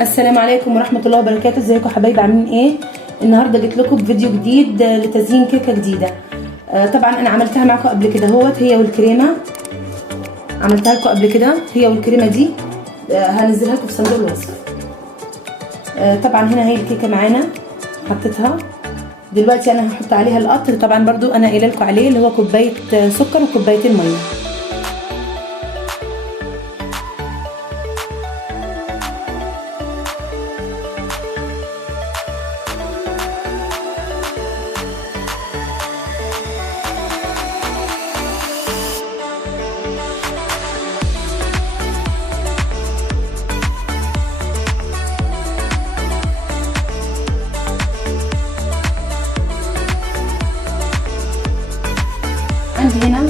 السلام عليكم ورحمه الله وبركاته. ازيكم يا حبايبي، عاملين ايه؟ النهارده جيت لكم بفيديو جديد لتزيين كيكه جديده. طبعا انا عملتها معاكم قبل كده اهوت، هي والكريمه عملتها لكم قبل كده، هي والكريمه دي هنزلها لكم في صندوق الوصف. طبعا هنا هي الكيكه معانا حطيتها. دلوقتي انا هحط عليها القطر، طبعا برضو انا قايله لكم عليه، اللي هو كوبايه سكر وكوبايتين ميه. عندي هنا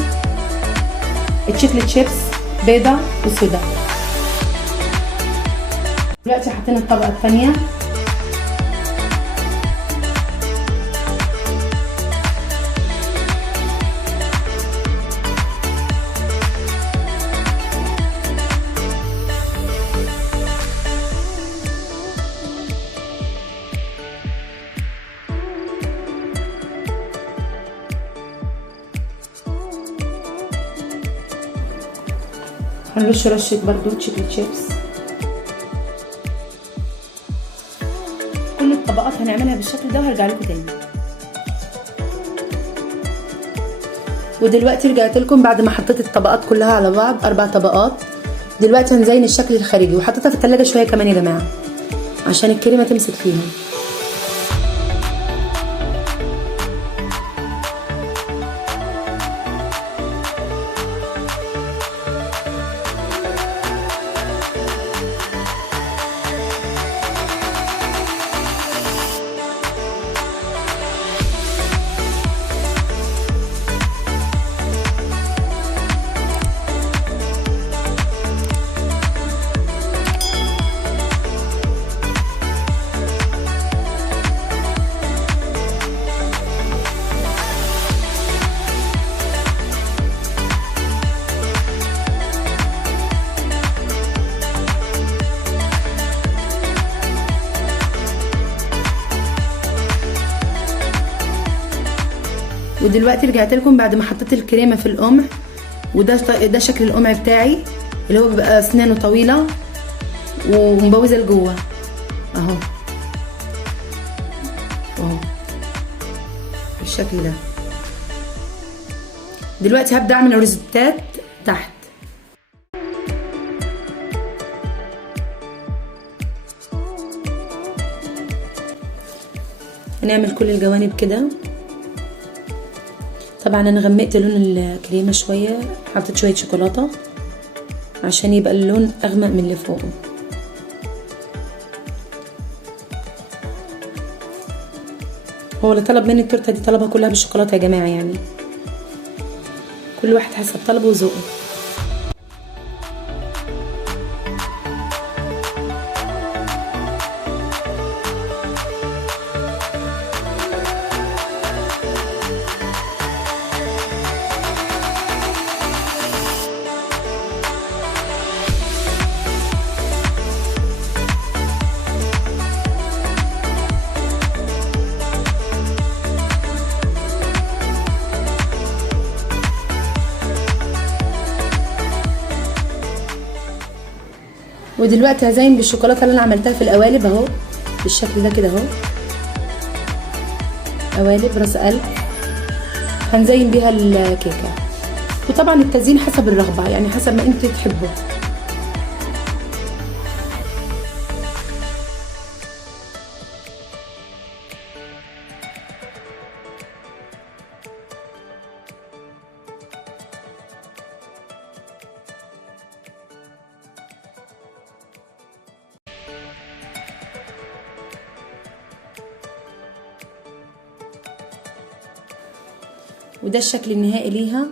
الشوكليت شيبس بيضة وسودا. دلوقتي حطينا الطبقة الثانية. هنرش رشة برضو شوكليت شيبس. كل الطبقات هنعملها بالشكل ده وهرجع لكم تاني. ودلوقتي رجعت لكم بعد ما حطيت الطبقات كلها على بعض، 4 طبقات. دلوقتي هنزين الشكل الخارجي، وحطيتها في التلاجة شوية كمان يا جماعة عشان الكريمة تمسك فيها. ودلوقتي رجعت لكم بعد ما حطيت الكريمه في القمع، وده شكل القمع بتاعي اللي هو بيبقى اسنانه طويله ومبوزه لجوه اهو بالشكل ده. دلوقتي هبدا اعمل روزتات تحت. هنعمل كل الجوانب كده. طبعا انا غمقت لون الكريمه شويه، حطيت شويه شوكولاته عشان يبقى اللون اغمق من اللي فوقه. هو اللي طلب مني التورته دي طلبها كلها بالشوكولاته يا جماعه، يعني كل واحد حسب طلبه وذوقه. ودلوقتي هزين بالشوكولاته اللي انا عملتها في القوالب اهو بالشكل ده كده اهو، قوالب راس قلب هنزين بيها الكيكه. وطبعا التزيين حسب الرغبه، يعني حسب ما انت تحبه. وده الشكل النهائي ليها.